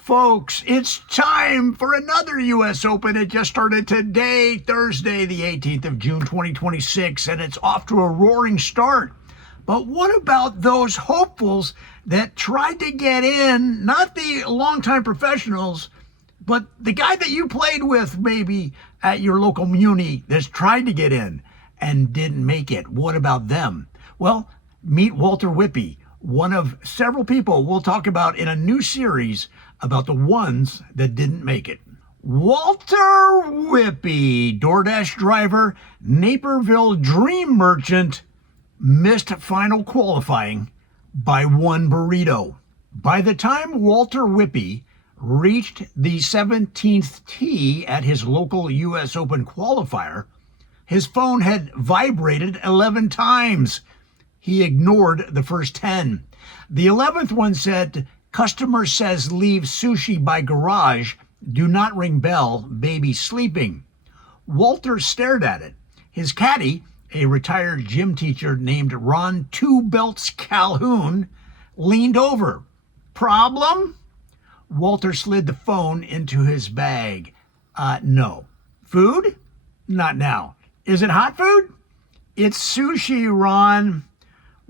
Folks, it's time for another U.S. Open. It just started today, Thursday, the 18th of June, 2026, and it's off to a roaring start. But what about those hopefuls that tried to get in, not the longtime professionals, but the guy that you played with maybe at your local muni that's tried to get in and didn't make it? What about them? Well, meet Walter Whippey, one of several people we'll talk about in a new series about the ones that didn't make it. Walter Whippey, DoorDash driver, Naperville dream merchant, missed final qualifying by one burrito. By the time Walter Whippey reached the 17th tee at his local U.S. Open qualifier, his phone had vibrated 11 times. He ignored the first 10. The 11th one said, "Customer says leave sushi by garage. Do not ring bell. Baby sleeping." Walter stared at it. His caddy, a retired gym teacher named Ron Two Belts Calhoun, leaned over. "Problem?" Walter slid the phone into his bag. No. "Food?" "Not now." "Is it hot food?" "It's sushi, Ron."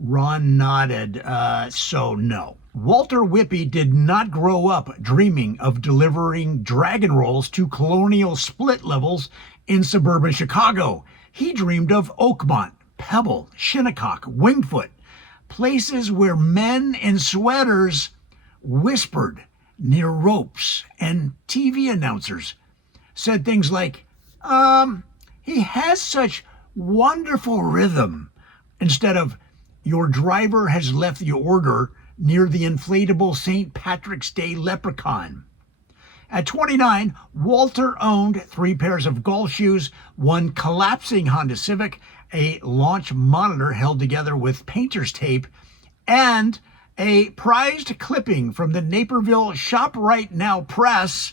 Ron nodded. So no. Walter Whippey did not grow up dreaming of delivering dragon rolls to colonial split levels in suburban Chicago. He dreamed of Oakmont, Pebble, Shinnecock, Wingfoot, places where men in sweaters whispered near ropes and TV announcers said things like, he has such wonderful rhythm, instead of, your driver has left the order near the inflatable St. Patrick's Day leprechaun. At 29, Walter owned 3 pairs of golf shoes, one collapsing Honda Civic, a launch monitor held together with painter's tape, and a prized clipping from the Naperville Shop Right Now Press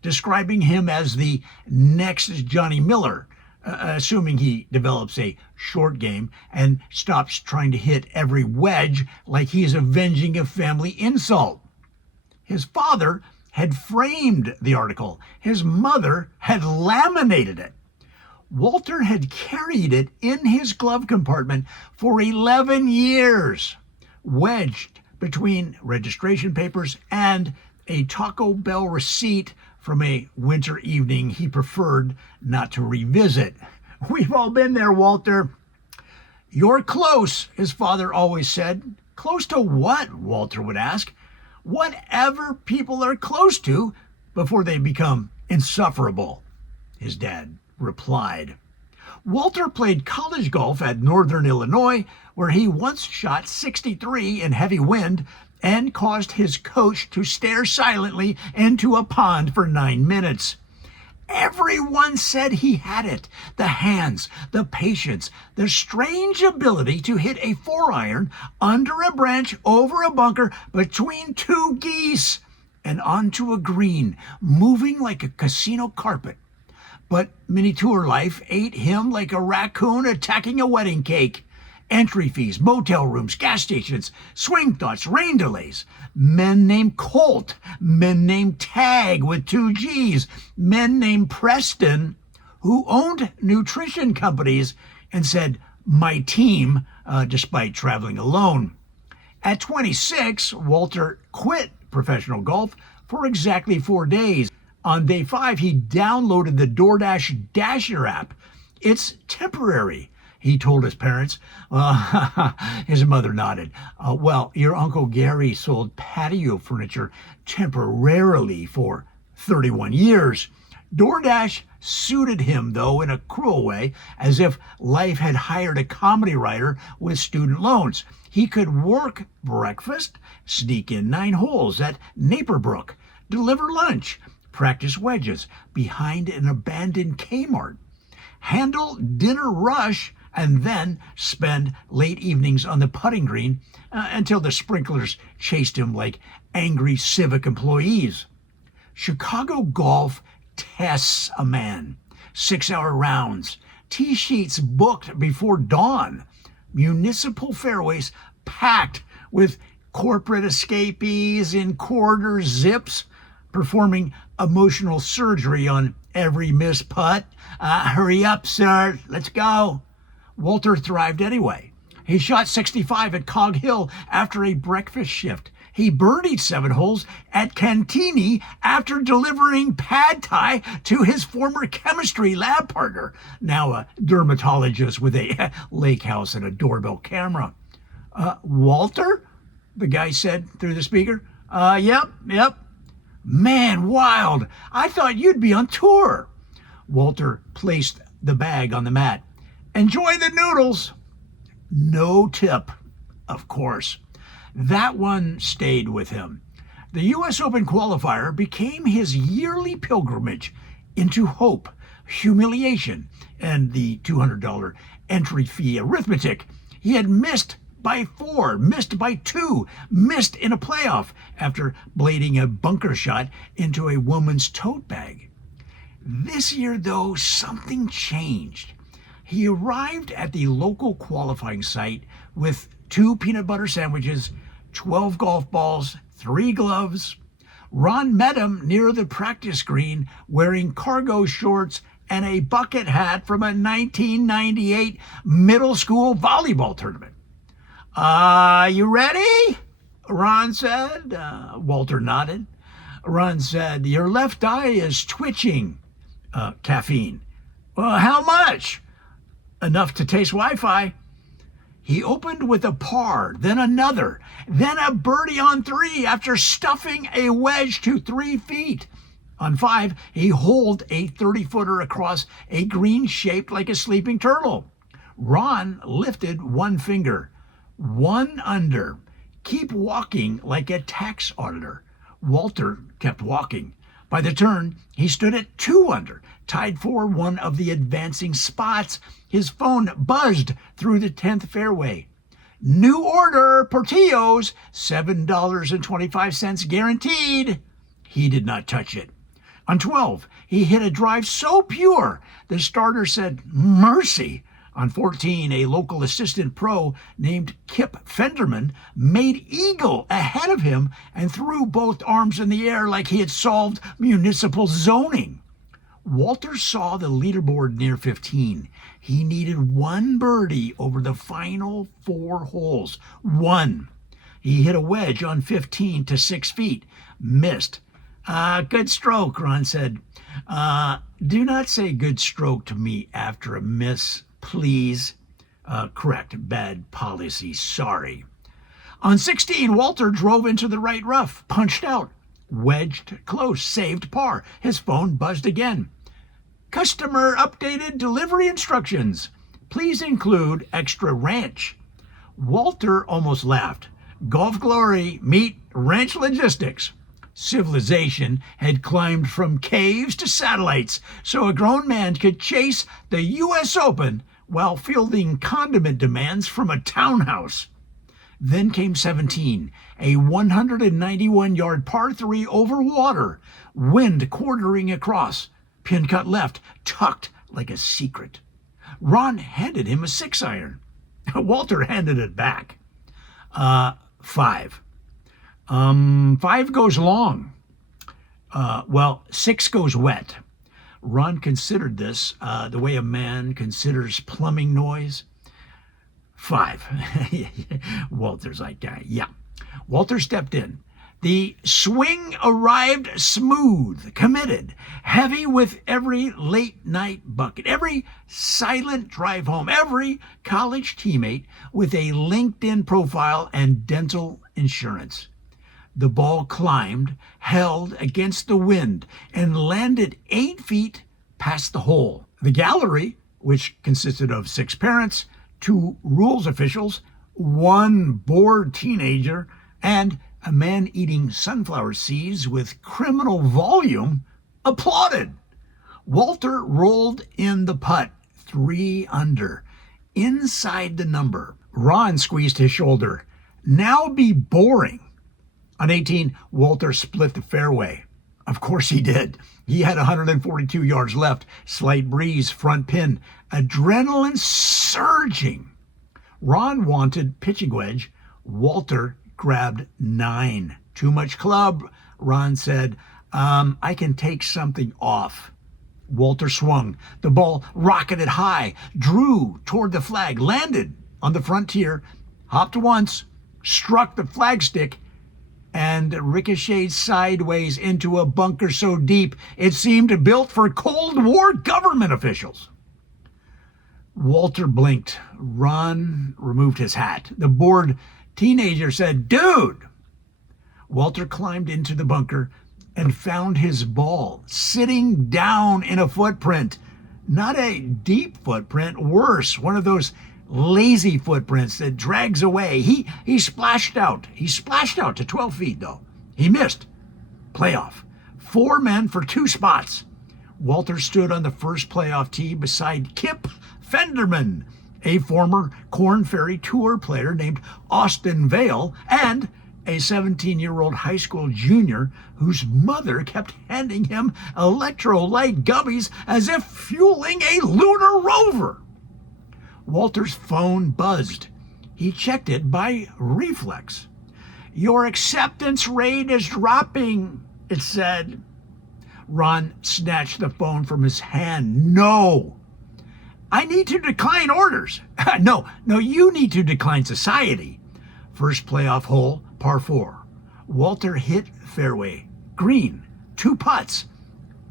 describing him as the next Johnny Miller, assuming he develops a short game and stops trying to hit every wedge like he's avenging a family insult. His father had framed the article. His mother had laminated it. Walter had carried it in his glove compartment for 11 years, wedged between registration papers and a Taco Bell receipt from a winter evening he preferred not to revisit. "We've all been there, Walter." "You're close," his father always said. "Close to what?" Walter would ask. "Whatever people are close to before they become insufferable," his dad replied. Walter played college golf at Northern Illinois, where he once shot 63 in heavy wind and caused his coach to stare silently into a pond for 9 minutes. Everyone said he had it. The hands, the patience, the strange ability to hit a 4-iron under a branch, over a bunker, between 2 geese, and onto a green, moving like a casino carpet. But mini tour life ate him like a raccoon attacking a wedding cake. Entry fees, motel rooms, gas stations, swing thoughts, rain delays, men named Colt, men named Tag with 2 G's, men named Preston, who owned nutrition companies and said, "my team," despite traveling alone. At 26, Walter quit professional golf for exactly 4 days. On day 5, he downloaded the DoorDash Dasher app. "It's temporary," he told his parents. His mother nodded. "Well, your Uncle Gary sold patio furniture temporarily for 31 years. DoorDash suited him, though, in a cruel way, as if life had hired a comedy writer with student loans. He could work breakfast, sneak in 9 holes at Naperbrook, deliver lunch, practice wedges behind an abandoned Kmart, handle dinner rush, and then spend late evenings on the putting green until the sprinklers chased him like angry civic employees. Chicago golf tests a man. 6-hour rounds, tee sheets booked before dawn, municipal fairways packed with corporate escapees in quarter zips, performing emotional surgery on every missed putt. Hurry up, sir. Let's go. Walter thrived anyway. He shot 65 at Cog Hill after a breakfast shift. He birdied 7 holes at Cantini after delivering pad thai to his former chemistry lab partner, now a dermatologist with a lake house and a doorbell camera. Walter? The guy said through the speaker. Yep. Man, wild. I thought you'd be on tour. Walter placed the bag on the mat. Enjoy the noodles. No tip, of course. That one stayed with him. The U.S. Open qualifier became his yearly pilgrimage into hope, humiliation, and the $200 entry fee arithmetic. He had missed by 4, missed by 2, missed in a playoff after blading a bunker shot into a woman's tote bag. This year, though, something changed. He arrived at the local qualifying site with 2 peanut butter sandwiches, 12 golf balls, 3 gloves. Ron met him near the practice green wearing cargo shorts and a bucket hat from a 1998 middle school volleyball tournament. You ready? Ron said. Walter nodded. Ron said, your left eye is twitching. Caffeine. Well, how much? Enough to taste Wi-Fi. He opened with a par, then another, then a birdie on 3 after stuffing a wedge to 3 feet. On 5, he holed a 30-footer across a green shaped like a sleeping turtle. Ron lifted 1 finger. 1 under. Keep walking like a tax auditor. Walter kept walking. By the turn, he stood at 2 under, tied for one of the advancing spots. His phone buzzed through the 10th fairway. New order, Portillo's, $7.25 guaranteed. He did not touch it. On 12, he hit a drive so pure, the starter said, mercy. On 14, a local assistant pro named Kip Fenderman made eagle ahead of him and threw both arms in the air like he had solved municipal zoning. Walter saw the leaderboard near 15. He needed 1 birdie over the final 4 holes. 1. He hit a wedge on 15 to 6 feet. Missed. Good stroke, Ron said. Do not say good stroke to me after a miss, please. Correct. Bad policy. Sorry. On 16, Walter drove into the right rough, punched out, wedged close, saved par. His phone buzzed again. Customer updated delivery instructions. Please include extra ranch. Walter almost laughed. Golf glory meet ranch logistics. Civilization had climbed from caves to satellites so a grown man could chase the U.S. Open while fielding condiment demands from a townhouse. Then came 17, a 191-yard par 3 over water, wind quartering across, pin cut left, tucked like a secret. Ron handed him a 6-iron. Walter handed it back. 5. 5 goes long. 6 goes wet. Ron considered this the way a man considers plumbing noise. 5. Walter's like, yeah. Walter stepped in. The swing arrived smooth, committed, heavy with every late night bucket, every silent drive home, every college teammate with a LinkedIn profile and dental insurance. The ball climbed, held against the wind, and landed 8 feet past the hole. The gallery, which consisted of 6 parents, 2 rules officials, 1 bored teenager, and a man eating sunflower seeds with criminal volume, applauded. Walter rolled in the putt, 3 under, inside the number. Ron squeezed his shoulder. Now be boring. On 18, Walter split the fairway. Of course he did. He had 142 yards left, slight breeze, front pin, adrenaline surging. Ron wanted pitching wedge. Walter grabbed 9. Too much club. Ron said, I can take something off. Walter swung. The ball rocketed high, drew toward the flag, landed on the frontier, hopped once, struck the flagstick, and ricocheted sideways into a bunker so deep it seemed built for Cold War government officials. Walter blinked. Ron removed his hat. The bored teenager said, "Dude!" Walter climbed into the bunker and found his ball sitting down in a footprint. Not a deep footprint, worse, one of those lazy footprints that drags away. He splashed out. He splashed out to 12 feet, though. He missed. Playoff. 4 men for 2 spots. Walter stood on the first playoff tee beside Kip Fenderman, a former Korn Ferry Tour player named Austin Vale, and a 17-year-old high school junior whose mother kept handing him electrolyte gummies as if fueling a lunar rover. Walter's phone buzzed. He checked it by reflex. "Your acceptance rate is dropping," it said. Ron snatched the phone from his hand. "No, I need to decline orders." No, you need to decline society." First playoff hole, par 4. Walter hit fairway, green, 2 putts.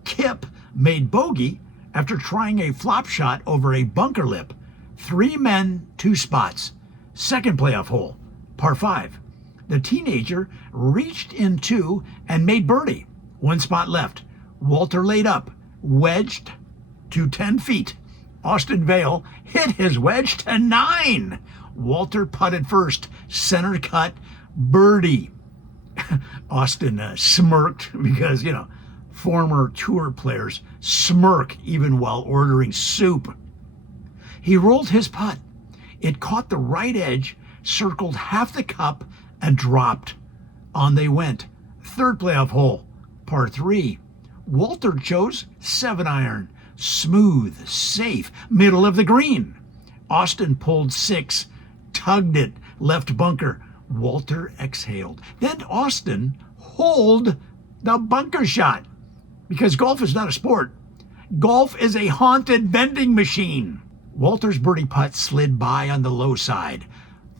Kip made bogey after trying a flop shot over a bunker lip. 3 men, 2 spots. Second playoff hole, par 5. The teenager reached in 2 and made birdie. 1 spot left. Walter laid up, wedged to 10 feet. Austin Vale hit his wedge to 9. Walter putted first, center cut, birdie. Austin smirked because, former tour players smirk even while ordering soup. He rolled his putt. It caught the right edge, circled half the cup, and dropped. On they went. Third playoff hole, par 3. Walter chose 7-iron. Smooth, safe, middle of the green. Austin pulled 6, tugged it, left bunker. Walter exhaled. Then Austin holed the bunker shot. Because golf is not a sport. Golf is a haunted vending machine. Walter's birdie putt slid by on the low side.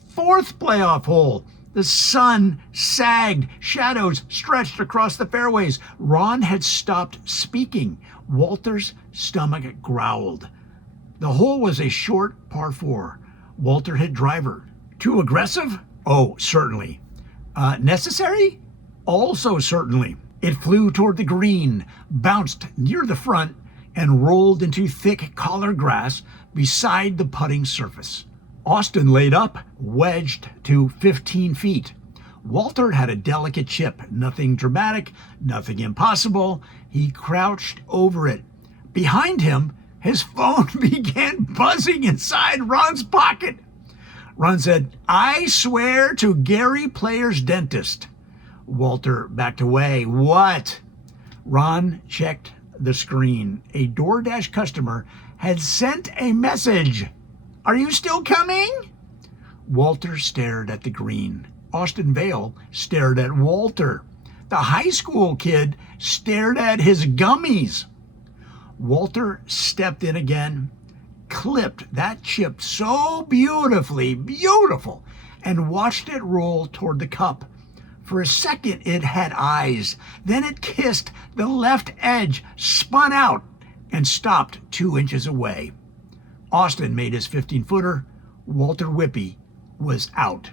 Fourth playoff hole. The sun sagged. Shadows stretched across the fairways. Ron had stopped speaking. Walter's stomach growled. The hole was a short par 4. Walter hit driver. Too aggressive? Oh, certainly. Necessary? Also certainly. It flew toward the green, bounced near the front, and rolled into thick collar grass beside the putting surface. Austin laid up, wedged to 15 feet. Walter had a delicate chip, nothing dramatic, nothing impossible. He crouched over it. Behind him, his phone began buzzing inside Ron's pocket. Ron said, "I swear to Gary Player's dentist." Walter backed away. "What?" Ron checked the screen. A DoorDash customer had sent a message. "Are you still coming?" Walter stared at the green. Austin Vale stared at Walter. The high school kid stared at his gummies. Walter stepped in again, clipped that chip so beautifully, beautiful, and watched it roll toward the cup. For a second, it had eyes. Then it kissed the left edge, spun out, and stopped 2 inches away. Austin made his 15-footer. Walter Whippey was out.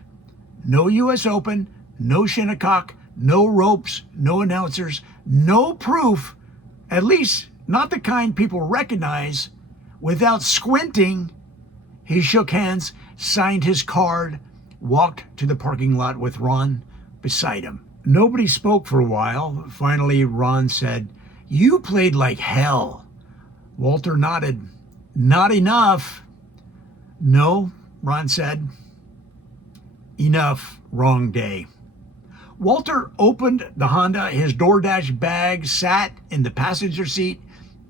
No U.S. Open, no Shinnecock, no ropes, no announcers, no proof, at least not the kind people recognize. Without squinting, he shook hands, signed his card, walked to the parking lot with Ron beside him. Nobody spoke for a while. Finally, Ron said, "You played like hell." Walter nodded. "Not enough." "No," Ron said. "Enough. Wrong day." Walter opened the Honda. His DoorDash bag sat in the passenger seat,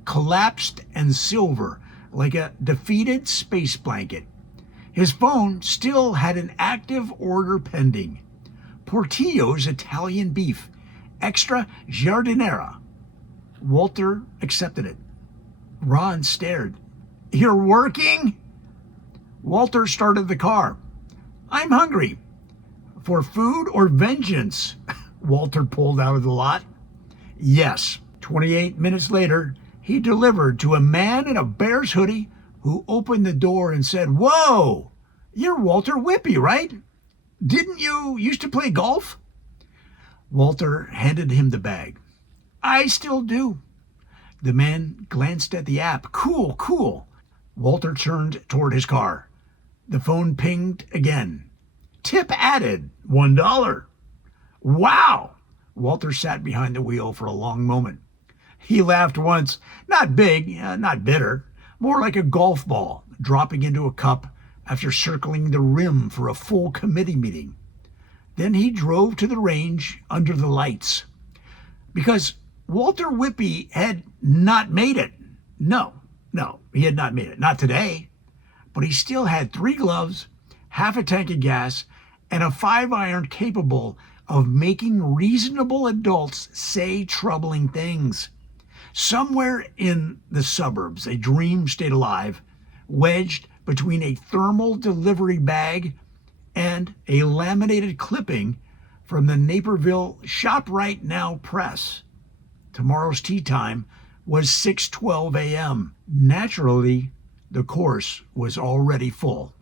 collapsed and silver, like a defeated space blanket. His phone still had an active order pending. Portillo's Italian beef, extra jardinera. Walter accepted it. Ron stared. You're working? Walter started the car. I'm hungry. For food or vengeance? Walter pulled out of the lot. Yes. 28 minutes later, he delivered to a man in a Bears hoodie who opened the door and said, Whoa, you're Walter Whippey, right? Didn't you used to play golf? Walter handed him the bag. I still do. The man glanced at the app. Cool, cool. Walter turned toward his car. The phone pinged again. Tip added, $1. Wow! Walter sat behind the wheel for a long moment. He laughed once, not big, not bitter, more like a golf ball dropping into a cup after circling the rim for a full committee meeting. Then he drove to the range under the lights. Because Walter Whippey had not made it. No, he had not made it. Not today. But he still had 3 gloves, half a tank of gas, and a 5-iron capable of making reasonable adults say troubling things. Somewhere in the suburbs, a dream stayed alive, wedged between a thermal delivery bag and a laminated clipping from the Naperville Shop Right Now press. Tomorrow's tea time was 6:12 a.m. Naturally, the course was already full.